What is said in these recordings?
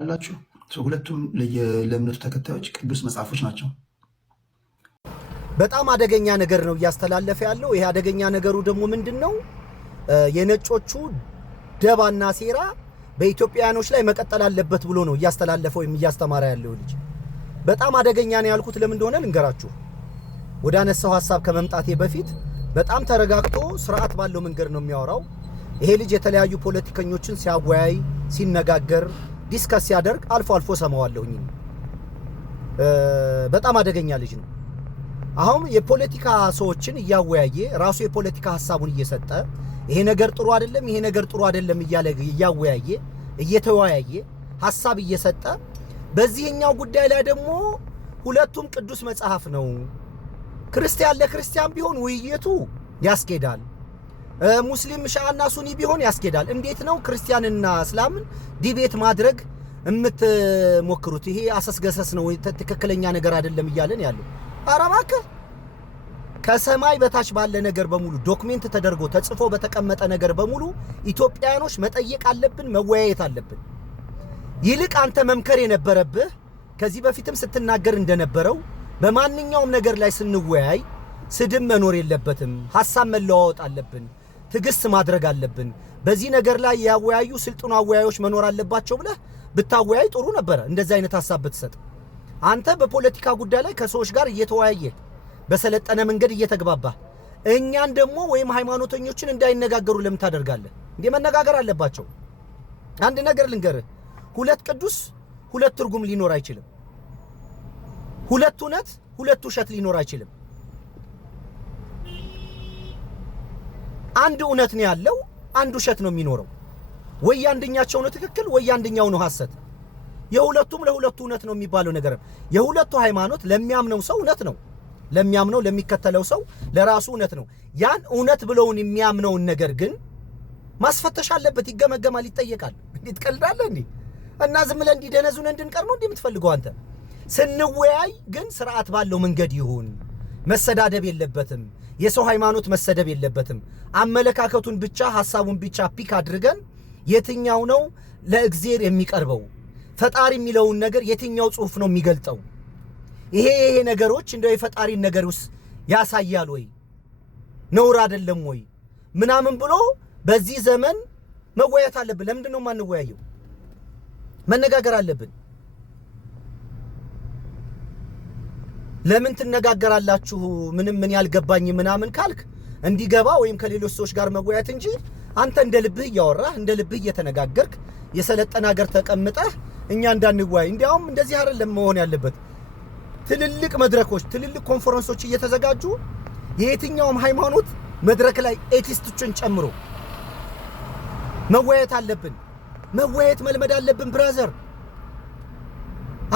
አላችሁ ሁለቱም ለእምነቱ ተከታዮች ቅዱስ መጽሐፎች ናቸው። በጣም አደገኛ ነገር ነው እያስተላለፈ ያለው። ይሄ አደገኛ ነገሩ ደግሞ ምንድነው? የነጮቹ ደባና ሴራ በኢትዮጵያኖች ላይ መቀጠል አለበት ብሎ ነው እያስተላለፈው እያስተማረ ያለው ልጅ። በጣም አደገኛ ነው ያልኩት ለምን እንደሆነ ልንገራችሁ። ወደ አነሳው ሐሳብ ከመምጣቴ በፊት በጣም ተረጋግቶ ስርዓት ባለው መንገድ ነው የሚያወራው። ይሄ ልጅ የተለያዩ ፖለቲከኞችን ሲያወያይ ሲነጋገር ዲስከስ ሲያደርግ አልፎ አልፎ ሰማዋለሁኝ። በጣም አደገኛ ልጅ ነው። አሁን የፖለቲካ ሰዎችን እያወያየ ራሱ የፖለቲካ ሐሳቡን እየሰጠ ይሄ ነገር ጥሩ አይደለም ይሄ ነገር ጥሩ አይደለም እያለ እያወያየ እየተወያየ ሐሳብ እየሰጠ በዚህኛው ጉዳይ ላይ ደግሞ ሁለቱም ቅዱስ መጽሐፍ ነው፣ ክርስቲያን ለክርስቲያን ቢሆን ውይይቱ ያስኬዳል፣ ሙስሊም ሻአና ሱኒ ቢሆን ያስኬዳል። እንዴት ነው ክርስቲያንና እስላምን ዲቤት ማድረግ የምትሞክሩት? ይሄ አሰስገሰስ ነው፣ ትክክለኛ ነገር አይደለም እያለን ያለው። ኧረ እባክህ ከሰማይ በታች ባለ ነገር በሙሉ ዶክሜንት ተደርጎ ተጽፎ በተቀመጠ ነገር በሙሉ ኢትዮጵያኖች መጠየቅ አለብን፣ መወያየት አለብን። ይልቅ አንተ መምከር የነበረብህ ከዚህ በፊትም ስትናገር እንደነበረው በማንኛውም ነገር ላይ ስንወያይ ስድብ መኖር የለበትም፣ ሐሳብ መለዋወጥ አለብን፣ ትግስት ማድረግ አለብን። በዚህ ነገር ላይ ያወያዩ ስልጡን አወያዮች መኖር አለባቸው ብለህ ብታወያይ ጥሩ ነበር። እንደዚህ አይነት ሐሳብ ብትሰጥ አንተ በፖለቲካ ጉዳይ ላይ ከሰዎች ጋር እየተወያየ በሰለጠነ መንገድ እየተግባባ እኛን ደግሞ ወይም ሃይማኖተኞችን እንዳይነጋገሩ ለምን ታደርጋለህ? እንዴ መነጋገር አለባቸው። አንድ ነገር ልንገርህ፣ ሁለት ቅዱስ ሁለት ትርጉም ሊኖር አይችልም። ሁለት እውነት ሁለት ውሸት ሊኖር አይችልም። አንድ እውነት ነው ያለው፣ አንድ ውሸት ነው የሚኖረው። ወይ አንደኛቸው ነው ትክክል ወይ አንደኛው ነው ሐሰት። የሁለቱም ለሁለቱ እውነት ነው የሚባለው ነገር የሁለቱ ሃይማኖት ለሚያምነው ሰው እውነት ነው፣ ለሚያምነው ለሚከተለው ሰው ለራሱ እውነት ነው። ያን እውነት ብለውን የሚያምነውን ነገር ግን ማስፈተሽ አለበት፣ ይገመገማል፣ ይጠየቃል። እንዴት ትቀልዳለህ እንዴ? እና ዝም ብለን እንዲደነዙን እንድንቀር ነው እንዴ የምትፈልገው አንተ? ስንወያይ ግን ስርዓት ባለው መንገድ ይሁን። መሰዳደብ የለበትም። የሰው ሃይማኖት መሰደብ የለበትም። አመለካከቱን ብቻ ሐሳቡን ብቻ ፒክ አድርገን የትኛው ነው ለእግዚአብሔር የሚቀርበው ፈጣሪ የሚለውን ነገር የትኛው ጽሑፍ ነው የሚገልጠው? ይሄ ነገሮች እንደው የፈጣሪን ነገር ውስጥ ያሳያል ወይ ነውር አይደለም ወይ ምናምን ብሎ በዚህ ዘመን መወያየት አለብን። ለምንድን ነው የማንወያየው? መነጋገር አለብን። ለምን ትነጋገራላችሁ? ምንም ምን ያልገባኝ ምናምን ካልክ እንዲገባ ወይም ከሌሎች ሰዎች ጋር መወያየት እንጂ አንተ እንደ ልብህ እያወራህ እንደ ልብህ እየተነጋገርክ የሰለጠነ ሀገር ተቀምጠህ እኛ እንዳንወያይ። እንዲያውም እንደዚህ አይደለም መሆን ያለበት። ትልልቅ መድረኮች ትልልቅ ኮንፈረንሶች እየተዘጋጁ የየትኛውም ሃይማኖት መድረክ ላይ ኤቲስቶችን ጨምሮ መወያየት አለብን። መወያየት መልመድ አለብን ብራዘር።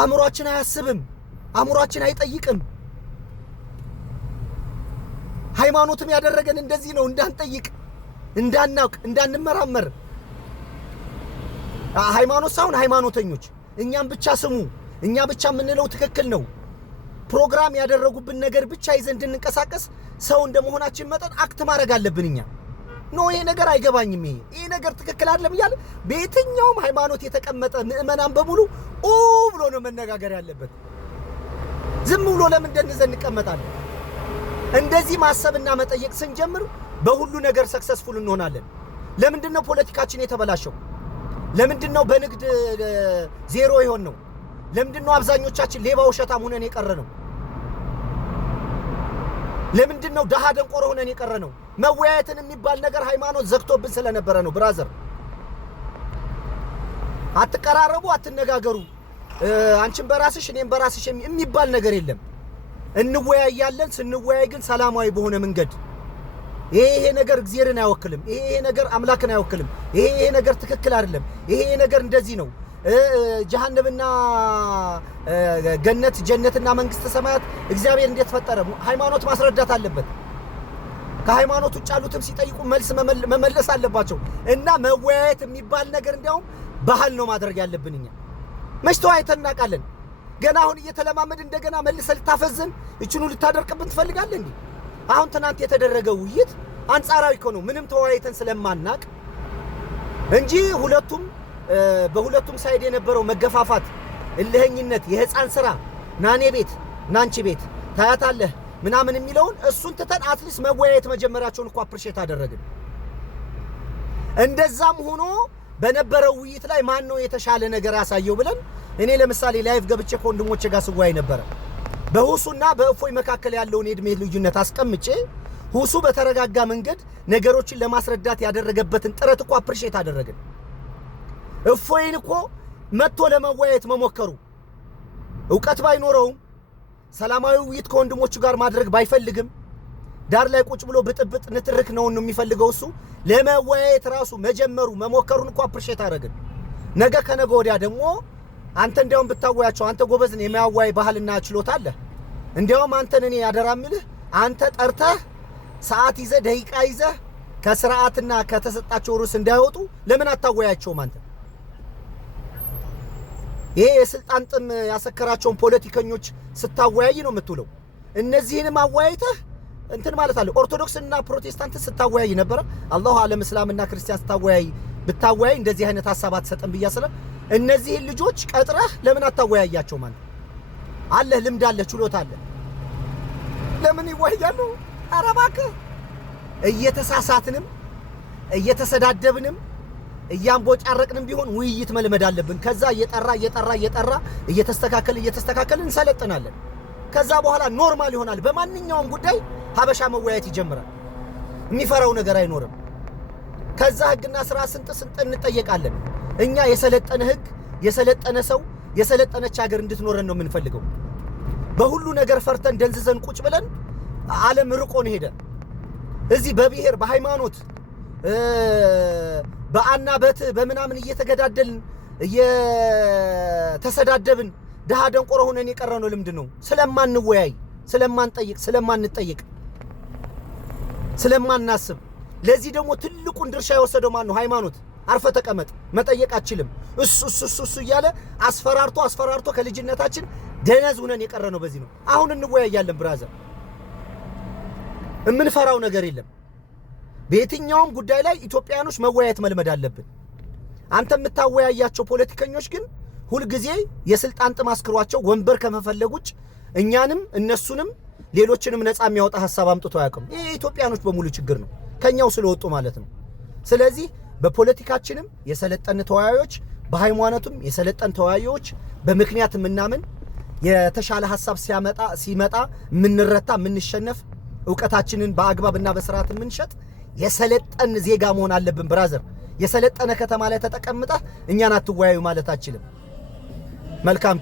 አእምሯችን አያስብም፣ አእምሯችን አይጠይቅም። ሃይማኖትም ያደረገን እንደዚህ ነው፣ እንዳንጠይቅ፣ እንዳናውቅ፣ እንዳንመራመር። ሃይማኖት ሳይሆን ሃይማኖተኞች እኛም ብቻ ስሙ፣ እኛ ብቻ የምንለው ትክክል ነው። ፕሮግራም ያደረጉብን ነገር ብቻ ይዘን እንድንንቀሳቀስ ሰው እንደመሆናችን መጠን አክት ማድረግ አለብን። እኛ ነው ይሄ ነገር አይገባኝም፣ ይሄ ነገር ትክክል አይደለም እያለ በየትኛውም ሃይማኖት የተቀመጠ ምእመናን በሙሉ ብሎ ነው መነጋገር ያለበት። ዝም ብሎ ለምን እንደነዘን እንቀመጣለን? እንደዚህ ማሰብና መጠየቅ ስንጀምር በሁሉ ነገር ሰክሰስፉል እንሆናለን። ለምንድነው ፖለቲካችን የተበላሸው? ለምንድነው በንግድ ዜሮ ይሆን ነው? ለምንድነው አብዛኞቻችን ሌባ ውሸታም ሆነን የቀረ ነው? ለምንድነው ደሃ ደንቆሮ ሆነን የቀረ ነው? መወያየትን የሚባል ነገር ሃይማኖት ዘግቶብን ስለነበረ ነው ብራዘር። አትቀራረቡ፣ አትነጋገሩ፣ አንቺም በራስሽ እኔም በራስሽ የሚባል ነገር የለም። እንወያያለን። ስንወያይ ግን ሰላማዊ በሆነ መንገድ ይሄ ነገር እግዚአብሔርን አይወክልም፣ ይሄ ነገር አምላክን አይወክልም፣ ይሄ ነገር ትክክል አይደለም፣ ይሄ ነገር እንደዚህ ነው፣ ጀሃነምና ገነት ጀነትና መንግስተ ሰማያት እግዚአብሔር እንዴት ፈጠረ? ሃይማኖት ማስረዳት አለበት። ከሃይማኖት ውጭ ያሉትም ሲጠይቁ መልስ መመለስ አለባቸው። እና መወያየት የሚባል ነገር እንዲያውም ባህል ነው ማድረግ ያለብን። እኛ መች ተወያይተን እናውቃለን? ገና አሁን እየተለማመድ እንደገና መልሰህ ልታፈዝን እችኑ ልታደርቅብን ትፈልጋለህ እንዴ? አሁን ትናንት የተደረገው ውይይት አንጻራዊ እኮ ነው፣ ምንም ተወያይተን ስለማናቅ እንጂ ሁለቱም በሁለቱም ሳይድ የነበረው መገፋፋት፣ እልህኝነት፣ የህፃን ስራ ናኔ ቤት ናንቺ ቤት ታያታለህ ምናምን የሚለውን እሱን ትተን አትሊስት መወያየት መጀመራቸውን እንኳን አፕሪሼት አደረግን። እንደዛም ሆኖ በነበረው ውይይት ላይ ማን ነው የተሻለ ነገር ያሳየው ብለን እኔ ለምሳሌ ላይቭ ገብቼ ከወንድሞቼ ጋር ስወያይ ነበር። በሁሱና በእፎይ መካከል ያለውን የእድሜ ልዩነት አስቀምጬ ሁሱ በተረጋጋ መንገድ ነገሮችን ለማስረዳት ያደረገበትን ጥረት እኮ አፕሪሼት አደረግን። እፎይን እኮ መጥቶ ለመወያየት መሞከሩ ዕውቀት ባይኖረውም ሰላማዊ ውይይት ከወንድሞቹ ጋር ማድረግ ባይፈልግም ዳር ላይ ቁጭ ብሎ ብጥብጥ ንትርክ ነው የሚፈልገው እሱ ለመወያየት ራሱ መጀመሩ መሞከሩን እኮ አፕሪሼት አደረግን። ነገ ከነገ ወዲያ ደግሞ አንተ እንዲያውም ብታወያቸው አንተ ጎበዝን የሚያዋይ ባህልና ችሎታ አለ። እንዲያውም አንተን እኔ ያደራምልህ አንተ ጠርተህ ሰዓት ይዘህ ደቂቃ ይዘህ ከስርዓትና ከተሰጣቸው ርዕስ እንዳይወጡ ለምን አታወያቸውም? አንተ ይሄ የስልጣን ጥም ያሰከራቸውን ፖለቲከኞች ስታወያይ ነው የምትውለው። እነዚህንም አወያይተህ እንትን ማለት አለ። ኦርቶዶክስና ፕሮቴስታንት ስታወያይ ነበር። አላሁ አለም እስላምና ክርስቲያን ስታወያይ ብታወያይ እንደዚህ አይነት ሐሳብ አትሰጥም ብያስለ እነዚህን ልጆች ቀጥረህ ለምን አታወያያቸው? ማለት አለህ ልምድ አለህ ችሎታ አለህ ለምን ይወያያሉ? ኧረ እባክህ እየተሳሳትንም እየተሰዳደብንም እያንቦጫረቅንም ቢሆን ውይይት መልመድ አለብን። ከዛ እየጠራ እየተስተካከል እንሰለጥናለን። ከዛ በኋላ ኖርማል ይሆናል። በማንኛውም ጉዳይ ሀበሻ መወያየት ይጀምራል። የሚፈራው ነገር አይኖርም። ከዛ ህግና ስራ ስንጥ እንጠየቃለን። እኛ የሰለጠነ ህግ የሰለጠነ ሰው የሰለጠነች ሀገር እንድትኖረን ነው የምንፈልገው። በሁሉ ነገር ፈርተን ደንዝዘን ቁጭ ብለን ዓለም ርቆን ሄደ። እዚህ በብሔር በሃይማኖት በአና በት በምናምን እየተገዳደልን እየተሰዳደብን ደሃ ደንቆሮ ሆነን የቀረነው ለምንድነው? ስለማንወያይ ስለማንጠይቅ ስለማናስብ። ለዚህ ደግሞ ትልቁን ድርሻ የወሰደው ማን ነው? ሃይማኖት። አርፈ ተቀመጥ መጠየቅ አትችልም እሱ እያለ አስፈራርቶ ከልጅነታችን ደነዝ ሆነን የቀረነው በዚህ ነው። አሁን እንወያያለን ብራዘር። የምንፈራው ነገር የለም። በየትኛውም ጉዳይ ላይ ኢትዮጵያኖች መወያየት መልመድ አለብን። አንተ የምታወያያቸው ፖለቲከኞች ግን ሁሉ ጊዜ የስልጣን ጥም አስክሯቸው ወንበር ከመፈለግ ውጭ እኛንም እነሱንም ሌሎችንም ነፃ የሚያወጣ ሐሳብ አምጥቶ አያውቅም። ይሄ ኢትዮጵያኖች በሙሉ ችግር ነው፣ ከኛው ስለወጡ ማለት ነው። ስለዚህ በፖለቲካችንም የሰለጠን ተወያዮች፣ በሃይማኖቱም የሰለጠን ተወያዮች፣ በምክንያት ምናምን የተሻለ ሐሳብ ሲመጣ ምንረታ ምንሸነፍ፣ ዕውቀታችንን በአግባብና በስርዓት ምንሸጥ የሰለጠን ዜጋ መሆን አለብን ብራዘር። የሰለጠነ ከተማ ላይ ተጠቀምጠህ እኛን አትወያዩ ማለት አትችልም። መልካም